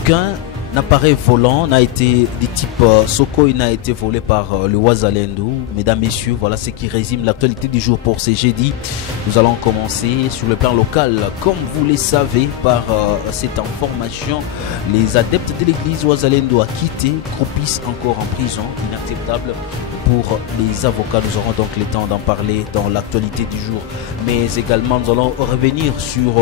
Aucun appareil volant n'a été du type Sukhoi n'a été volé par le Wazalendo. Mesdames, messieurs, voilà ce qui résume l'actualité du jour pour ce jeudi. Nous allons commencer sur le plan local. Comme vous le savez, par cette information, les adeptes de l'église Wazalendo a quitté, croupissent encore en prison. Inacceptable pour les avocats. Nous aurons donc le temps d'en parler dans l'actualité du jour. Mais également, nous allons revenir sur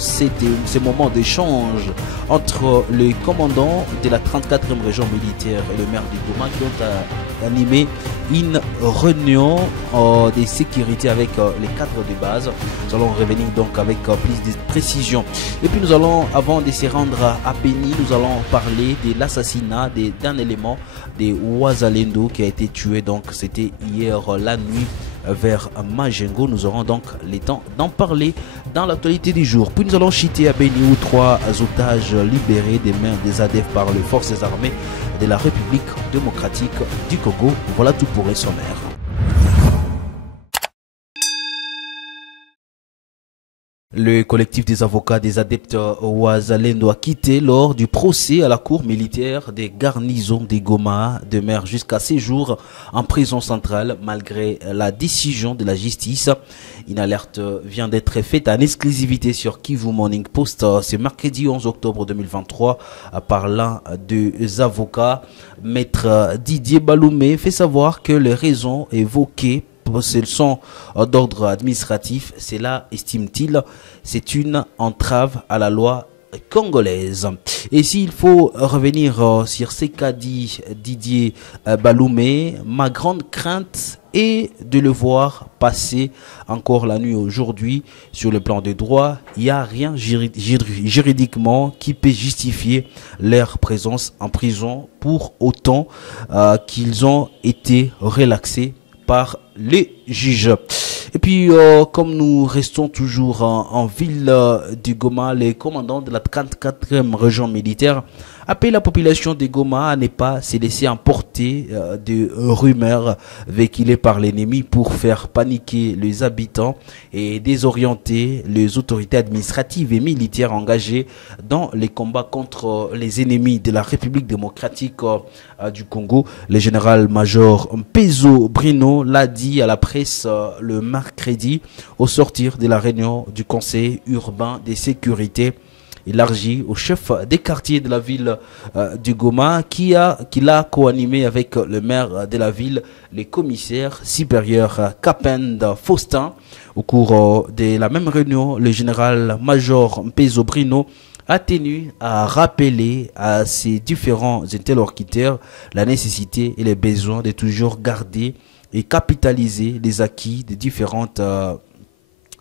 ces moments d'échange entre le commandant de la 34e région militaire et le maire de Goma qui ont animé une réunion de sécurité avec les cadres de base. Nous allons revenir donc avec plus de précision. Et puis nous allons, avant de se rendre à Beni, nous allons parler de l'assassinat d'un élément de Wazalendo qui a été tué. Donc c'était hier la nuit vers Majengo. Nous aurons donc le temps d'en parler dans l'actualité du jour. Puis nous allons chuter à Beni où 3 otages libérés des mains des ADF par les forces armées de la République démocratique du Congo. Voilà tout pour les sommaires. Le collectif des avocats des adeptes Wazalendo a quitté lors du procès à la cour militaire des garnisons de Goma demeure jusqu'à 6 jours en prison centrale malgré la décision de la justice. Une alerte vient d'être faite en exclusivité sur Kivu Morning Post ce mercredi 11 octobre 2023 par l'un des avocats. Maître Didier Baloumé fait savoir que les raisons évoquées sont d'ordre administratif. Cela, estime-t-il, c'est une entrave à la loi congolaise. Et s'il faut revenir sur ce qu'a dit Didier Baloumé, ma grande crainte est de le voir passer encore la nuit aujourd'hui. Sur le plan des droits, il n'y a rien juridiquement qui peut justifier leur présence en prison pour autant qu'ils ont été relaxés par les juges. Et puis, comme nous restons toujours en ville du Goma, les commandants de la 34e région militaire appellent la population de Goma à ne pas se laisser emporter de rumeurs véhiculées par l'ennemi pour faire paniquer les habitants et désorienter les autorités administratives et militaires engagées dans les combats contre les ennemis de la République démocratique du Congo. Le général-major Mpezo Brino l'a dit à la presse le mercredi au sortir de la réunion du conseil urbain de sécurité élargi au chef des quartiers de la ville du Goma qui l'a co-animé avec le maire de la ville, le commissaire supérieur Kapenda Faustin. Au cours de la même réunion, le général-major Mpezo Brino a tenu à rappeler à ses différents interlocuteurs la nécessité et les besoins de toujours garder et capitaliser les acquis des différentes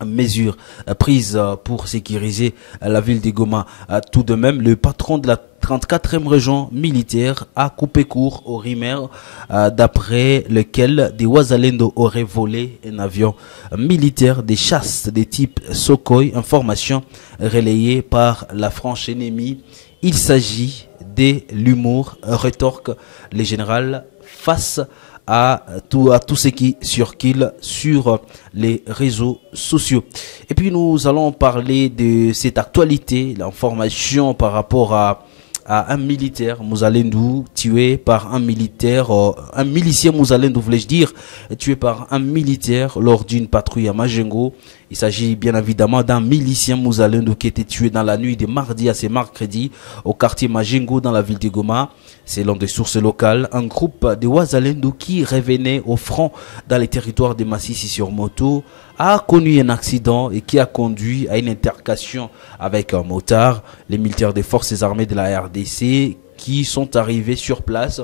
mesures prises pour sécuriser la ville de Goma. Tout de même, le patron de la 34e région militaire a coupé court aux rumeurs d'après lequel des Wazalendo auraient volé un avion militaire de chasse de type Sukhoi, information relayée par la franche ennemie. Il s'agit de l'humour, rétorque le général face à tout ce qui circule sur les réseaux sociaux. Et puis nous allons parler de cette actualité, l'information par rapport à un militaire Muzalendo tué par un milicien Muzalendo, voulais-je dire, tué par un militaire lors d'une patrouille à Majengo. Il s'agit bien évidemment d'un milicien Muzalendo qui était tué dans la nuit de mardi à ce mercredi au quartier Majengo dans la ville de Goma. Selon des sources locales, un groupe de Wazalendo qui revenait au front dans les territoires de Massissi sur moto a connu un accident et qui a conduit à une altercation avec un motard. Les militaires des forces armées de la RDC qui sont arrivés sur place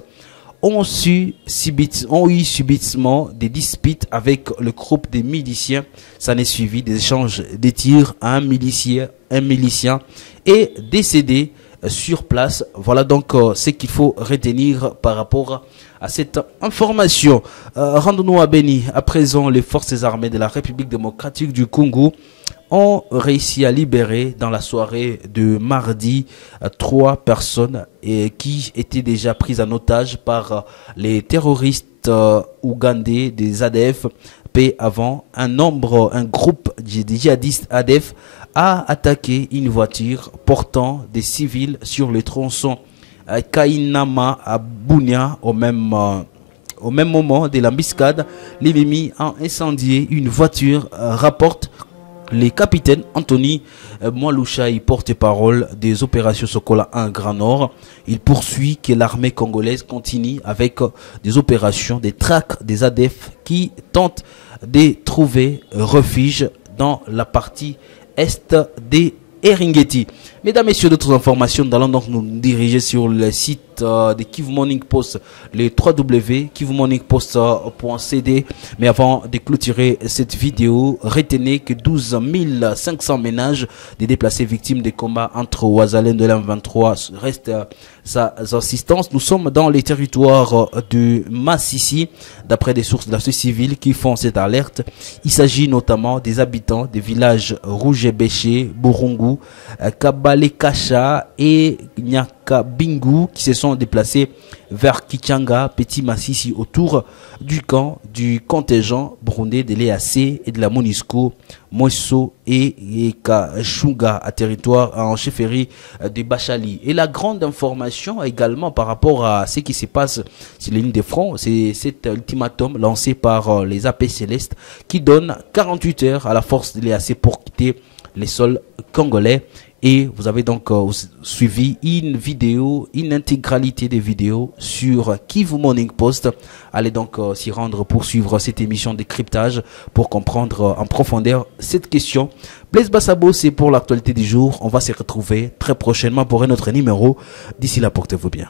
ont eu subitement des disputes avec le groupe des miliciens. Ça n'est suivi des échanges de tirs à un milicien est décédé sur place. Voilà donc ce qu'il faut retenir par rapport à cette information. Rendons-nous à Beni. À présent, les forces armées de la République démocratique du Congo ont réussi à libérer dans la soirée de mardi 3 personnes qui étaient déjà prises en otage par les terroristes ougandais des ADF. Avant, un groupe de djihadistes ADF a attaqué une voiture portant des civils sur le tronçon Kainama à Bunia au même moment de l'embuscade. L'ennemi a incendié une voiture, rapporte le capitaine Anthony Mwalushaï, porte-parole des opérations Sokola 1 Grand Nord. Il poursuit que l'armée congolaise continue avec des opérations, des traques des ADF qui tentent de trouver refuge dans la partie est des Eringeti. Mesdames, Messieurs, d'autres informations, nous allons donc nous diriger sur le site de Kivu Morning Post, le www.kivumorningpost.cd. Mais avant de clôturer cette vidéo, retenez que 12 500 ménages des déplacés victimes des combats entre Wazalendo et l'M23 restent sans assistance. Nous sommes dans les territoires de Massissi, d'après des sources de la société civile qui font cette alerte. Il s'agit notamment des habitants des villages Rouge-Béché, Burungu, Kabale-Kacha et Nyakabingu qui se sont déplacés vers Kichanga, Petit Massissi, autour du camp du contingent burundais de l'EAC et de la MONUSCO, Moisso et Kachunga, à territoire en chefferie de Bachali. Et la grande information également par rapport à ce qui se passe sur les lignes de front, c'est cet ultimatum lancé par les AP Célestes qui donne 48 heures à la force de l'EAC pour quitter les sols congolais. Et vous avez donc suivi une vidéo, une intégralité des vidéos sur Kivu Morning Post. Allez donc s'y rendre pour suivre cette émission de cryptage, pour comprendre en profondeur cette question. Blaise Bassabo, c'est pour l'actualité du jour. On va se retrouver très prochainement pour un autre numéro. D'ici là, portez-vous bien.